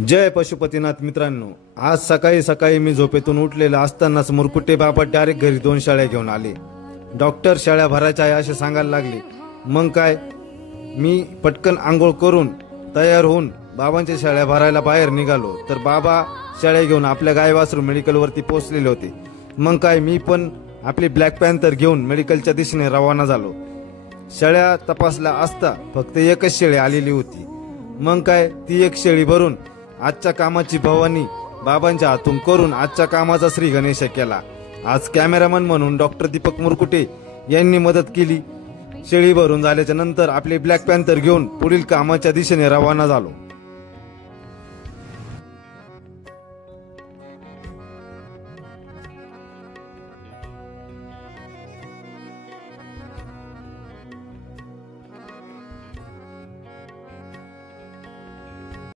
जय पशुपतीनाथ मित्रांनो, आज सकाळी सकाळी मी झोपेतून उठलेला असतानाच मुरकुटे बाबा डायरेक्ट घरी 2 शेळ्या घेऊन आले। डॉक्टर शेळ्या भरायच्या आहे असे सांगायला लागले। मग काय, मी पटकन आंघोळ करून तयार होऊन बाबांच्या शेळ्या भरायला बाहेर निघालो तर बाबा शेळ्या घेऊन आपल्या गाय वासरू मेडिकलवरती पोहोचलेले होते। मग काय, मी पण आपली ब्लॅक पॅन्थर घेऊन मेडिकलच्या दिशेने रवाना झालो। शेळ्या तपासल्या असता फक्त एकच शेळी आलेली होती। मग काय, ती एक शेळी भरून आजच्या कामाची भवानी बाबांच्या हातून करून आजच्या कामाचा श्री गणेश केला। आज कॅमेरामन म्हणून डॉक्टर दीपक मुरकुटे यांनी मदत केली। शेळी भरून झाल्याच्या नंतर आपली ब्लॅक पॅन्थर घेऊन पुढील कामाच्या दिशेने रवाना झालो।